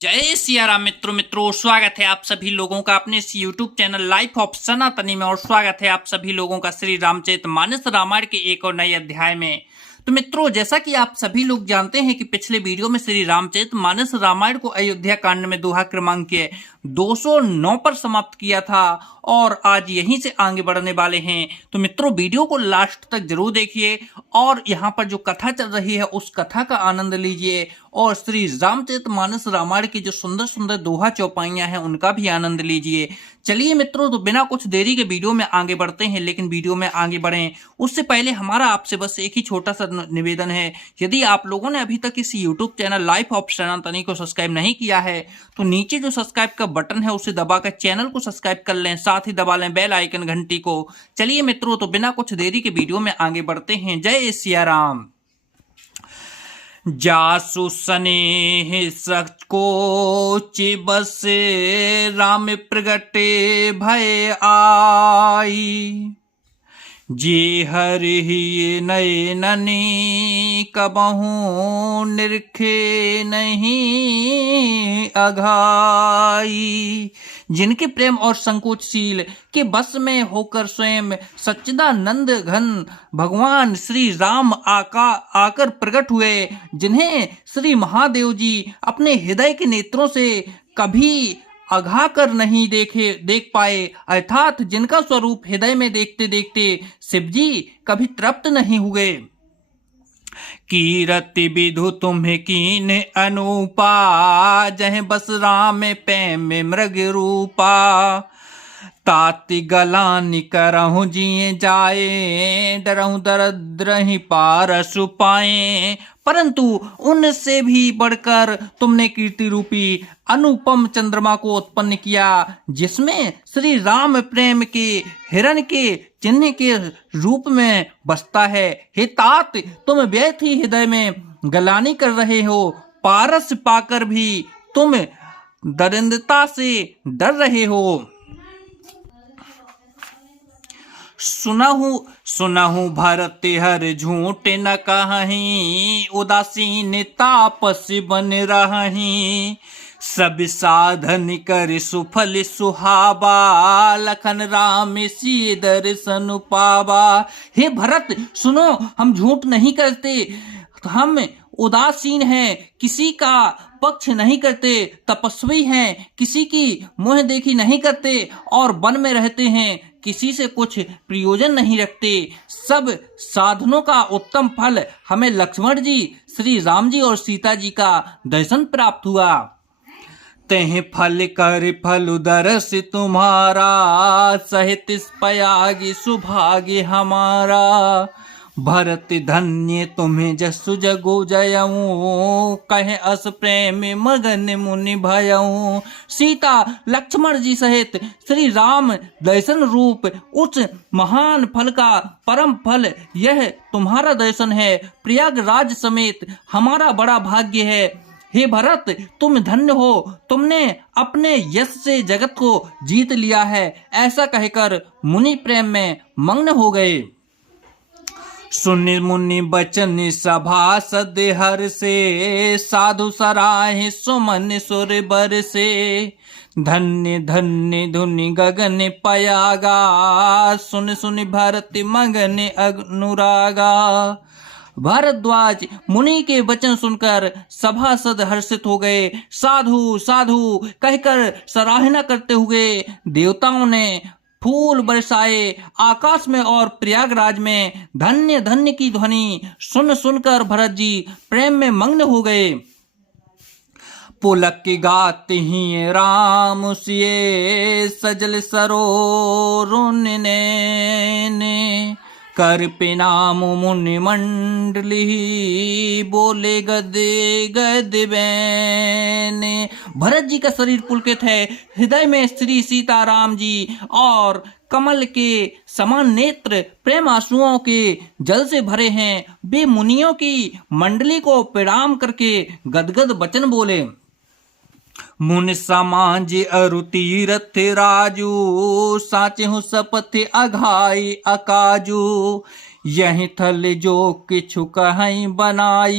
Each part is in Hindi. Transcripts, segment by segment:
जय सिया राम मित्रों स्वागत है आप सभी लोगों का अपने इस YouTube चैनल लाइफ ऑफ सनातनी में। और स्वागत है आप सभी लोगों का श्री रामचरितमानस रामायण के एक और नए अध्याय में। तो मित्रों, जैसा कि आप सभी लोग जानते हैं कि पिछले वीडियो में श्री रामचरितमानस रामायण को अयोध्या कांड में दोहा क्रमांक के 209 पर समाप्त किया था और आज यहीं से आगे बढ़ने वाले हैं। तो मित्रों, वीडियो को लास्ट तक जरूर देखिए और यहाँ पर जो कथा चल रही है उस कथा का आनंद लीजिए और श्री रामचरितमानस रामायण की जो सुंदर सुंदर दोहा चौपाइयां हैं उनका भी आनंद लीजिए। चलिए मित्रों, तो बिना कुछ देरी के वीडियो में आगे बढ़ते हैं। लेकिन वीडियो में आगे बढ़ें उससे पहले हमारा आपसे बस एक ही छोटा सा निवेदन है। यदि आप लोगों ने अभी तक इस यूट्यूब चैनल लाइफ ऑफ सनातनी को सब्सक्राइब नहीं किया है तो नीचे जो सब्सक्राइब का बटन है उसे दबाकर चैनल को सब्सक्राइब कर लें, साथ ही दबा लें बेल आइकन घंटी को। चलिए मित्रों, तो बिना कुछ देरी के वीडियो में आगे बढ़ते हैं। जय सिया राम। जासु स्नेह सच को चिबस राम प्रगटे भय आई। जी हरि नयननी कबहू निरखे नहीं अघाई। जिनके प्रेम और संकोचशील के बस में होकर स्वयं सच्चिदानंद घन भगवान श्री राम आकर प्रकट हुए, जिन्हें श्री महादेव जी अपने हृदय के नेत्रों से कभी अघा कर नहीं देख पाए, अर्थात जिनका स्वरूप हृदय में देखते देखते शिवजी कभी तृप्त नहीं हुए। कीरति विधु तुम्हें कीन अनुपा, जह बस राम पैम मृग रूपा। ताति गलानि करहु जिए जाए, डरहु दरद्र ही पारसु पाए। परंतु उनसे भी बढ़कर तुमने कीर्ति रूपी अनुपम चंद्रमा को उत्पन्न किया, जिसमें श्री राम प्रेम के हिरण के चिन्ह के रूप में बसता है। हे तात, तुम व्यर्थ ही हृदय में गलानी कर रहे हो, पारस पाकर भी तुम दरिद्रता से डर रहे हो। सुनहु भरत हर झूठ न कहीं, उदासीन तापस बन रही। सब साधन कर सुफल सुहावा, लखन राम सी दर्शन पावा। हे भरत सुनो, हम झूठ नहीं करते, हम उदासीन हैं, किसी का पक्ष नहीं करते, तपस्वी हैं, किसी की मुँह देखी नहीं करते और वन में रहते हैं, किसी से कुछ प्रयोजन नहीं रखते। सब साधनों का उत्तम फल हमें लक्ष्मण जी, श्री राम जी और सीता जी का दर्शन प्राप्त हुआ। तेह फल कर फल दरस तुम्हारा, सहित पयागी सुभाग्य हमारा। भरत धन्य तुम्हें जसु जगो जयऊं, कहे अस प्रेम मगन मुनि भयऊं। सीता लक्ष्मण जी सहित श्री राम दर्शन रूप उस महान फल का परम फल यह तुम्हारा दर्शन है। प्रयागराज समेत हमारा बड़ा भाग्य है। हे भरत, तुम धन्य हो, तुमने अपने यश से जगत को जीत लिया है। ऐसा कहकर मुनि प्रेम में मग्न हो गए। सुनि मुनि बचन सभा सद हर से, साधु सराहे सुमन सुर बर से। धन्य धन्य धुनि गगन पयागा, सुन सुन भरत मगन अनुरागा। भारद्वाज मुनि के वचन सुनकर सभासद हर्षित हो गए। साधु साधु कहकर सराहना करते हुए देवताओं ने फूल बरसाए आकाश में और प्रयागराज में धन्य धन्य की ध्वनि सुन सुनकर भरत जी प्रेम में मग्न हो गए। पुलक गाते ही राम सिए, सजल सरोरुन ने। कर पिनाम मुनि मंडली, बोले गदे गद बैने। भरत जी का शरीर पुलकित है, हृदय में श्री सीताराम जी और कमल के समान नेत्र प्रेम आंसुओं के जल से भरे हैं। वे मुनियों की मंडली को प्रणाम करके गदगद वचन बोले। मुनि समाज अरु तीरथ राजू, साचे हूँ सपथ अघाई अकाजू। यही थल जो किछु कहीं बनाई,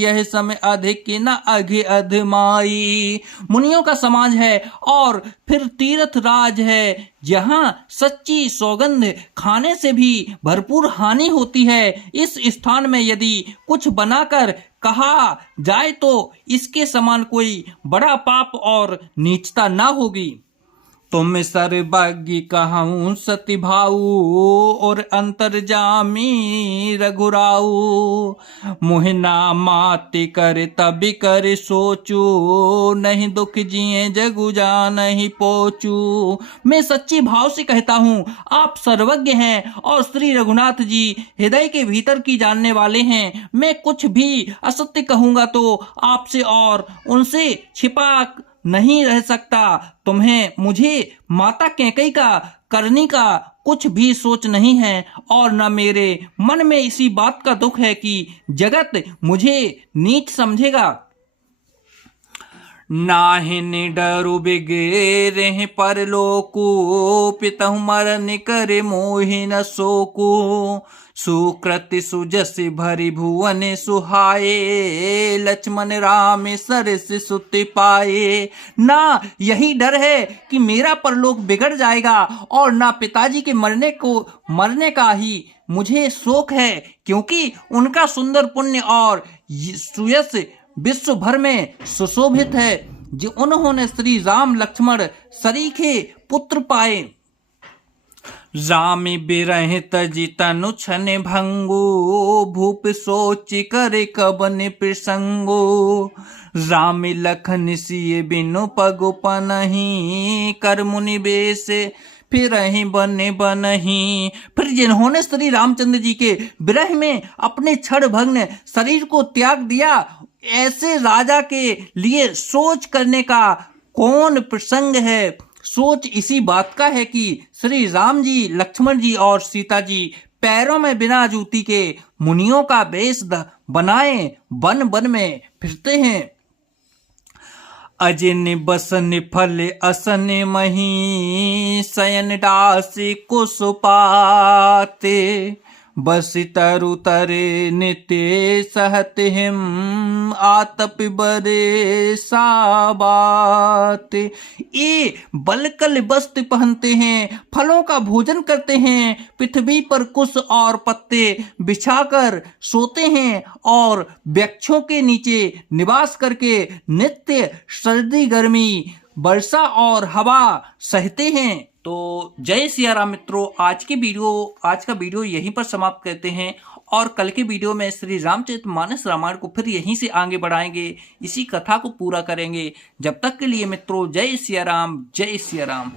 यह समय अधिक न अघि अधमाई। मुनियों का समाज है और फिर तीर्थ राज है, जहाँ सच्ची सौगंध खाने से भी भरपूर हानि होती है। इस स्थान में यदि कुछ बनाकर कहा जाए तो इसके समान कोई बड़ा पाप और नीचता ना होगी। तुम सर्वज्ञ कहूँ सति भाऊ, और अंतर्जामी रघुराऊ। मुहना माति कर तभी कर सोचू, नहीं दुख जिए जगु जान ही पोचू। मैं सच्ची भाव से कहता हूँ, आप सर्वज्ञ हैं और श्री रघुनाथ जी हृदय के भीतर की जानने वाले हैं। मैं कुछ भी असत्य कहूँगा तो आपसे और उनसे छिपा नहीं रह सकता। तुम्हें मुझे माता कैकेयी का करने का कुछ भी सोच नहीं है, और न मेरे मन में इसी बात का दुख है कि जगत मुझे नीच समझेगा। नाहि निडरु बिगेरे परलोकु, पितहु मरन करे मोहि न सोकु। सुकृति सुजसि भरि भुवन सुहाए, लक्ष्मण राम सरस सुति पाए। ना यही डर है कि मेरा परलोक बिगड़ जाएगा, और ना पिताजी के मरने का ही मुझे शोक है, क्योंकि उनका सुंदर पुण्य और सुयश विश्व भर में सुशोभित है, जो उन्होंने श्री राम लक्ष्मण सरीखे पुत्र पाए। रामि बिरहि तजि तनु छन भंगु, भूप सोच कर कबन प्रसंगु। रामि लखन सिय बिनु पगु पनहि, कर मुनि बेश फिर बने बनही। फिर जिन्होंने श्री रामचंद्र जी के विरह में अपने क्षण भग्न शरीर को त्याग दिया, ऐसे राजा के लिए सोच करने का कौन प्रसंग है। सोच इसी बात का है कि श्री राम जी, लक्ष्मण जी और सीता जी पैरों में बिना जूती के मुनियों का वेश बनाए वन वन में फिरते हैं। अजिन बसन फल असन मही, शयन डासी कुसुपाते। बसि तरु तरे नित्य सहत हिम, आतप बरे साबात। ये बलकल वस्त्र पहनते हैं, फलों का भोजन करते हैं, पृथ्वी पर कुश और पत्ते बिछाकर सोते हैं, और वृक्षों के नीचे निवास करके नित्य सर्दी गर्मी वर्षा और हवा सहते हैं। तो जय सिया राम मित्रों, आज का वीडियो यहीं पर समाप्त करते हैं, और कल के वीडियो में श्री रामचरितमानस रामायण को फिर यहीं से आगे बढ़ाएंगे, इसी कथा को पूरा करेंगे। जब तक के लिए मित्रों, जय सिया राम, जय सिया राम।